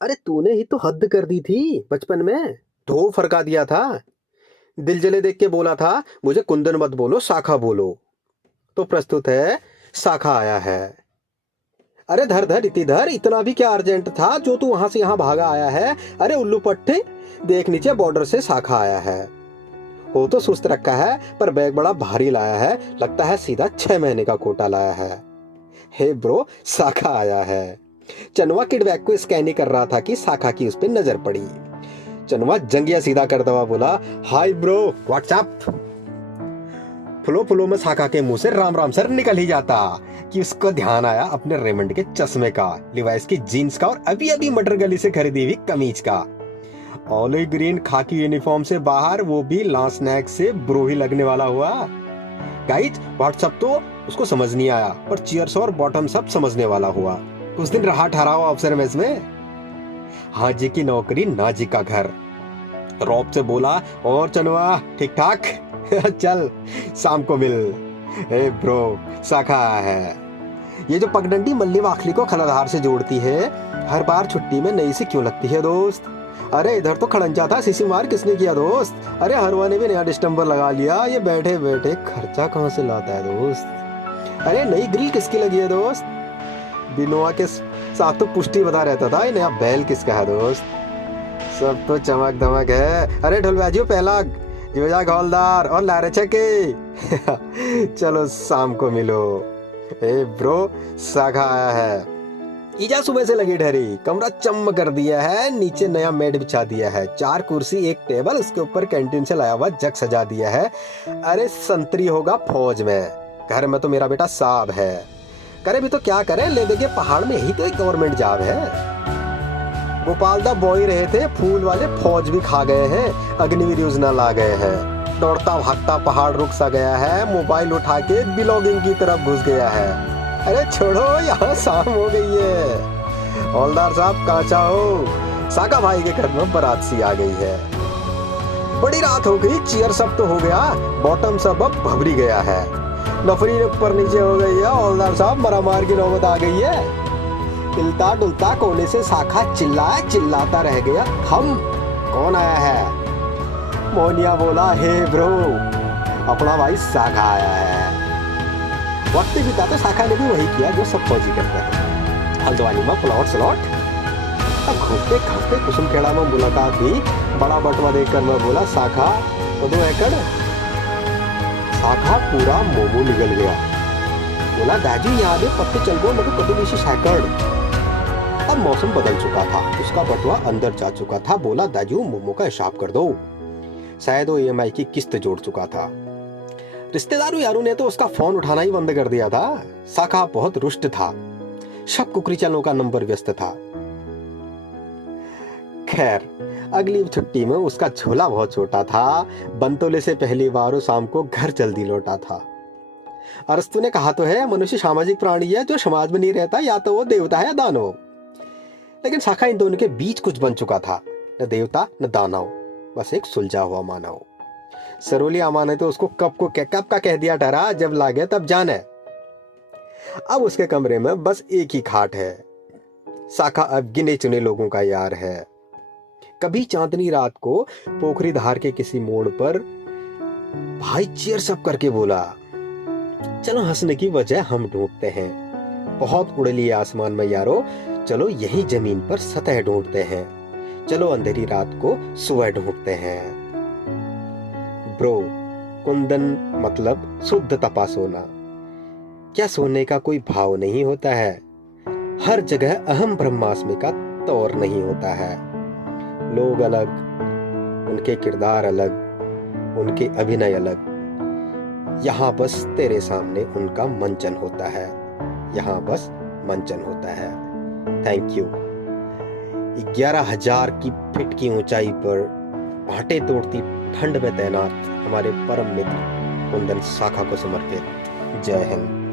अरे तूने ही तो हद कर दी थी बचपन में। धो फरका दिया था। दिल जले देख के बोला था मुझे कुंदन मत बोलो साखा बोलो। तो प्रस्तुत है साखा आया है। अरे धर धर इति धर, इतना भी क्या अर्जेंट था जो तू वहां से यहाँ भागा आया है। अरे उल्लू पट्टे, देख नीचे बॉर्डर से साखा आया है। हो तो सुस्त रखा है पर बैग बड़ा भारी लाया है, लगता है सीधा 6 महीने का कोटा लाया है। हे ब्रो, साखा आया है। चनवा किड बैग को स्कैन ही कर रहा था कि साखा की उस पर नजर पड़ी। चनवा जंगिया सीधा करता हुआ बोला, हाय ब्रो, व्हाट्सएप। फुलो फुलो में साखा के मुंह से राम राम सर निकल ही जाता कि उसको ध्यान आया अपने रेमंड के चश्मे का, लिवाइस की जीन्स का और अभी अभी मटर गली से खरीदी हुई कमीज का। ऑलिव ग्रीन खाकी यूनिफॉर्म से बाहर, वो भी लांस नैक से ब्रो ही लगने वाला हुआ। गाइस व्हाट्सएप तो उसको समझ नहीं आया पर चीयर्स और बॉटम्स अप समझने वाला हुआ। उस दिन रहा ठहरा हुआ अफसर मेस में। हाजी की नौकरी नाजी का घर। रॉब से बोला, और चनवा ठीक ठाक? चल शाम को मिल। ए ब्रो, साखा है। ये जो पगडंडी मल्ली वाखली को खलधार से जोड़ती है, हर बार छुट्टी में नई सी क्यों लगती है दोस्त? अरे इधर तो खड़ंजा था, सीसी मार किसने किया दोस्त? अरे हरवा ने भी नया डिस्टेंबर लगा लिया, ये बैठे बैठे खर्चा कहाँ से लाता है दोस्त? अरे नई ग्रिल किसकी लगी है दोस्त? बिनोआ के साथ तो पुष्टि बता रहता था, ये नया बैल किसका है दोस्त? सब तो चमक दमक है। अरे ढोलबाजियों पहला योजा हौलदार और लारे के। चलो शाम को मिलो। ए ब्रो, साखा आया है। ईजा सुबह से लगी ठहरी, कमरा चम कर दिया है, नीचे नया मेड बिछा दिया है, 4 कुर्सी 1 टेबल, उसके ऊपर कैंटीन से लाया हुआ जग सजा दिया है। अरे संतरी होगा फौज में, घर में तो मेरा बेटा साहब है। करे भी तो क्या करे, ले देंगे पहाड़ में, यही तो एक गवर्नमेंट जॉब है। गोपाल दा बॉय रहे थे, फूल वाले फौज भी खा गए हैं, अग्निवीर योजना ला गए हैं। दौड़ता भागता पहाड़ रुक सा गया है, मोबाइल उठा के बिलोगिंग की तरफ घुस गया है। अरे छोड़ो, यहाँ शाम हो गई है। हौलदार साहब कहाँ चाहो? साका भाई के घर में बारात सी आ गई है। बड़ी रात हो गई, चीयर सब तो हो गया, बॉटम सब अब भभरी गया है, नफरी ऊपर नीचे हो गई है। हौलदार साहब मरामार की नौबत आ गई है। हिलता डुलता कोने से साखा चिल्लाया, चिल्लाता रह गया, हम कौन आया है? मोनिया बोला, हे ब्रो, अपना भाई साखा आया है। वक्त बीता तो साखा ने भी वही किया जो सब फौजी करते हैं, हल्द्वानी में प्लॉट स्लॉट। अब घूमते घामते कुसुम खेड़ा में मुलाकात हुई, बड़ा बटवा देखकर मैं बोला, साखा कदों एकड़? साखा पूरा मोमो निकल गया, बोला, दाजू यहाँ पे पत्ते चल गो मगर कदों बेशी सैकड़। अब मौसम बदल चुका था, उसका बटवा अंदर जा चुका था, बोला, दाजू मोमो का हिसाब कर दो। शायद वो EMI की किस्त जोड़ चुका था। रिश्तेदारों यारों ने तो उसका फोन उठाना ही बंद कर दिया था। साखा बहुत रुष्ट था, सब कुकरी चलों का नंबर व्यस्त था। खैर अगली छुट्टी में उसका झोला बहुत छोटा था, बंतोले से पहली बार वो शाम को घर जल्दी लौटा था। अरस्तु ने कहा तो है, मनुष्य सामाजिक प्राणी है, जो समाज में नहीं रहता या तो वो देवता है या दानव। लेकिन साखा इन दोनों के बीच कुछ बन चुका था, न देवता न दानव, बस एक सुलझा हुआ मानव। सरोली अमा ने तो उसको कब का कह दिया ठहरा, जब लागे तब जाने। अब उसके कमरे में बस एक ही खाट है। साखा अब गिने चुने लोगों का यार है। कभी चांदनी रात को पोखरी धार के किसी मोड़ पर भाई चीयर्स अप करके बोला, चलो हंसने की वजह हम ढूंढते हैं, बहुत उड़ लिए आसमान में यारो, चलो यही जमीन पर सतह ढूंढते हैं, चलो अंधेरी रात को सुबह ढूंढते हैं। ब्रो, कुंदन मतलब शुद्ध तपा सोना। क्या सोने का कोई भाव नहीं होता है? हर जगह अहम ब्रह्मास्मि का तौर नहीं होता है। लोग अलग, उनके किरदार अलग, उनके अभिनय अलग, यहाँ बस तेरे सामने उनका मंचन होता है, यहाँ बस मंचन होता है। Thank you. 11,000 की फीट की ऊंचाई पर भाटे तोड़ती ठंड में तैनात हमारे परम मित्र कुंदन साखा को समर्पित। जय हिंद।